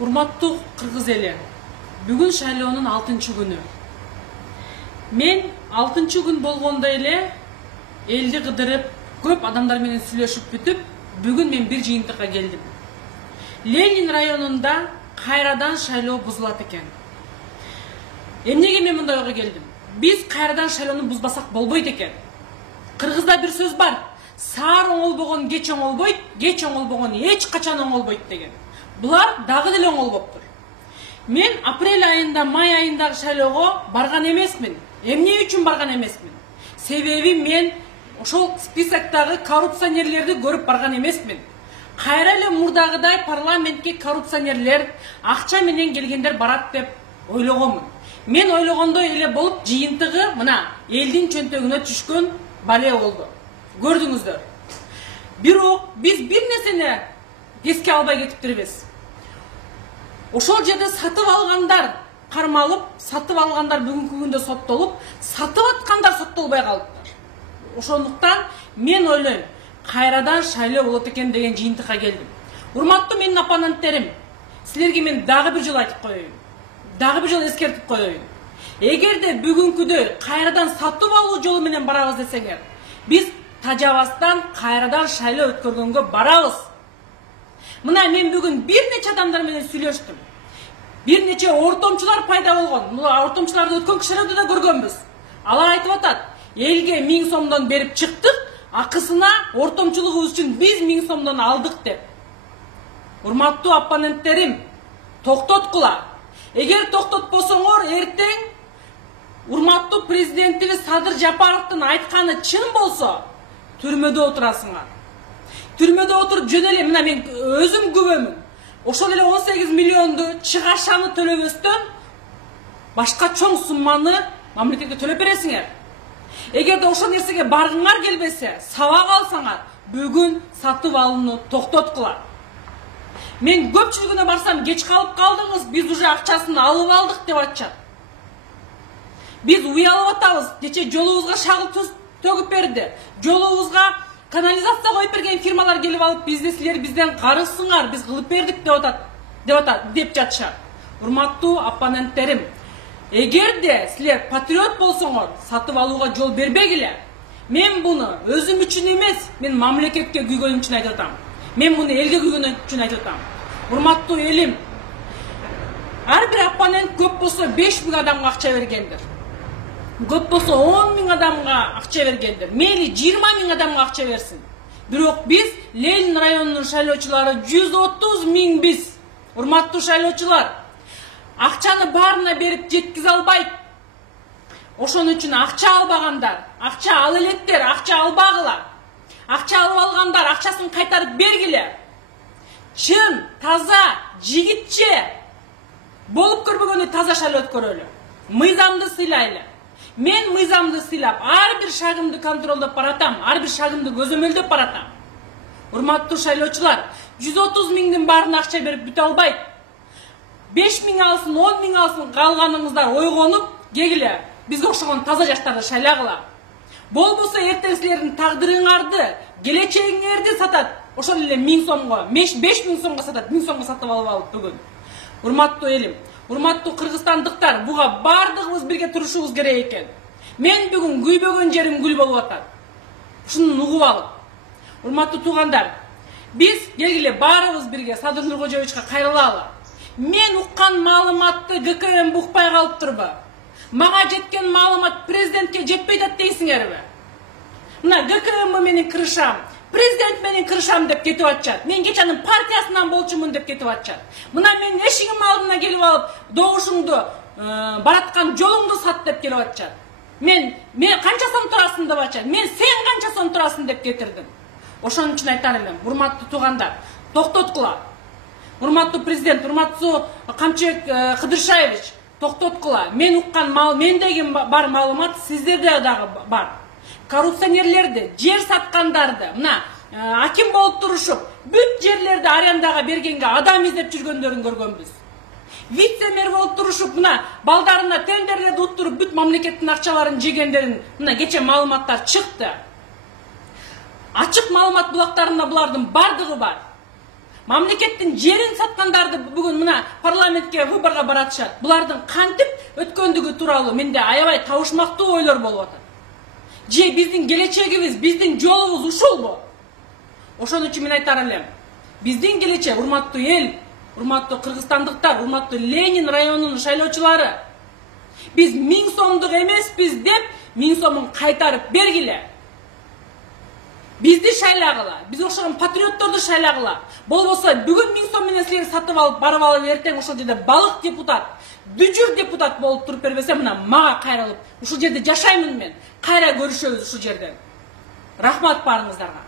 Урматтуу кыргыз эли, бүгүн шайлоонун 6-күнү. Мен 6-күн болгондо эле элди кыдырып, көп адамдар менен сүйлөшүп бүтүп, бүгүн мен бир жыйынтыкка келдим. Ленин районунда кайрадан шайлоо бузулат экен. Эмнеге мен мындай ойго келдим? Биз кайрадан шайлоону бузбасак болбойт экен. Кыргызда бир сөз бар: саар оңолбогон кеч оңолбойт, кеч оңолбогон эч качан оңолбойт деген. Булар дагы деле оңолбоптур. Мен апрель айында, май айындагы шайлоого барган эмесмин. Эмне үчүн барган эмесмин? Себеби мен ошол списоктогу коррупционерлерди көрүп барган эмесмин. Кайра эле мурдагыдай парламентке коррупционерлер, акча менен келгендер барат деп ойлогонмун. Мен ойлогондой эле болуп, жыйынтыгы мына элдин чөнтөгүнө түшкөн бале болду. Көрдүңүздөр. Бирок биз бир нерсени эске албай кетиптирбиз. Ошол жерде сатып алгандар кармалып, сатып алгандар бүгүнкү күндө соттолуп, сатып аткандар соттолбой калыптыр. Ошондуктан мен ойлойм, кайрадан шайлоо болот экен деген жыйынтыкка келдим. Урматтуу менин оппоненттерим, силерге мен дагы бир жолу айтып коеюн. Дагы бир жолу эскертип коеюн. Эгерде бүгүнкүдөй кайрадан сатып алуу жолу менен барабыз десеңер, биз тажабастан кайрадан шайлоо өткөргөнгө барабыз. Мына мен бүгүн бир нече адамдар менен сүйлөштүм. Бир нече ортомчулар пайда болгон. Мына ортомчуларды өткөн кишилерди да көргөнбүз. Алар айтып атат: элге 1000 сомдон берип чыктык, акысына ортомчулугубуз үчүн биз 1000 сомдон алдык деп. Урматтуу оппоненттерим, токтоткула. Эгер токтотпосоңор, эртең урматтуу президентибиз Садыр Жапаровдун айтканы чын болсо, түрмөдө отурасыңар. Түрмөдө отуруп жөн эле, мына мен өзүм күбөмүн. Ошол эле 18 миллионду чыгашаны төлөбөстөн башка чоң сумманы мамлекетке төлөп бересиңер. Эгерде ошол нерсеге баргыңар келбесе, сабак алсаңар, бүгүн сатып алууну токтоткула. Мен көпчүлүгүнө барсам, кеч калып калдыңыз, биз уже акчасын алып алдык деп атышат. Биз уялып атабыз, кече жолубузга шагыл туз төгүп берди. Жолубузга канализация коюп берген фирмалар келип алып, бизди силер бизден карысыңар, биз кылып бердик деп жатышат. Урматтуу оппоненттерим, эгерде силер патриот болсоңор, сатып алууга жол бербегиле. Мен буну өзүм үчүн эмес, мен мамлекетке күйгөнүм үчүн айтып атам. Мен буну элге күйгөнүм үчүн айтып атам. Урматтуу элим, ар бир оппонент көп болсо 5000 адамга акча бергендир. Көп болсо 10 000 адамга акча бергендир. Мейли 20 000 адамга акча берсин. Бирок биз Ленин районунун шайлоочулары 130 000 биз. Урматтуу шайлоочулар, акчаны баарына берип жеткизе албайт. Ошон үчүн акча албагандар, акча ал элеттер, акча албагыла. Акча алып алгандар акчасын кайтарып бергиле. Чын, таза, жигитче болуп көрбөгөнү таза шайлоо өткөрөлү. Мыйзамды сыйлайлы. Мен мыйзамды сыйлап, ар бир шагымды контролдоп баратам, ар бир шагымды көзөмөлдөп баратам. Урматтуу шайлоочулар, 130 000дин баарына акча берип бүтө албайт. 5 000 алсын, 10 000 алсын, калганыңыздар ойгонуп, кегиле, бизге окшогон таза жаштарды шайлагыла. Болбосо эртең силердин тагдырыңарды, келечегиңерди сатат. Ошол эле 1000 сомго, 5000 сомго сатат, 1000 сомго сатып алып бүгүн. Урматтуу элим, урматтуу кыргызстандыктар, буга бардыгыбыз бирге турушубуз керек экен. Мен бүгүн күйбөгөн жерим гүл болуп атат. Ушуну угуп алып. Урматтуу туугандар, биз келгиле баарыбыз бирге Садыр Нуркожоевичке кайрылалы. Мен уккан маалыматты ГКМ укпай калыптырбы? Мага жеткен маалымат президентке жетпей атат дейсиңерби? Мына ГКМ менен кырышам, президент менен кырышам деп кетип атышат. Мен кече анын партиясынан болчумун деп кетип атышат. Мына мен эшигим алдына келип алып, добушуңду, бараткан жолуңду сат деп келип атышат. Мен канча сом турасың деп атышат. Мен сен канча сом турасың деп кетирдим. Ошон үчүн айтар элем, урматтуу туугандар, токтоткула. Урматтуу президент, урматтуу Камчыбек Кыдыршаевич, токтоткула. Мен уккан мендеги бар маалымат сиздерде дагы бар. Коррупционерлерди, жер саткандарды, мына аким болуп турушуп, бүт жерлерди арендага бергенге адам издеп жүргөндөрүн көргөнбүз. Вице-мэр болуп турушуп, мына балдарына тендерлерди уттуруп, бүт мамлекеттин акчаларын жегендерин мына кече маалыматтар чыкты. Ачык маалымат булактарында булардын бардыгы бар. мамлекеттин жерин саткандарды бүгүн мына парламентке выборго баратышат. Булардын кантип өткөндүгү тууралуу менде аябай табышмактуу ойлор болуп атат. Же биздин келечегибиз, биздин жолубуз ушулбу? Ошон үчүн мен айтар элем. Биздин келечек, урматтуу эл, урматтуу кыргызстандыктар, урматтуу Ленин районунун шайлоочулары. Биз 1000 сомдук эмеспиз деп 1000 сомун кайтарып бергиле. Bizdi шайлагыла, biz ошон патриотторду шайлагыла. Болбосо бүгүн 1000 сом менен силерди сатып алып, барып алып эртең ошол жерде балык депутат, дүжүр депутат болуп туруп бербесе, мына мага кайрылып, ушул жерде жашаймын мен. Кайра көрүшөбүз ушул жерден. Рахмат барыңыздарга.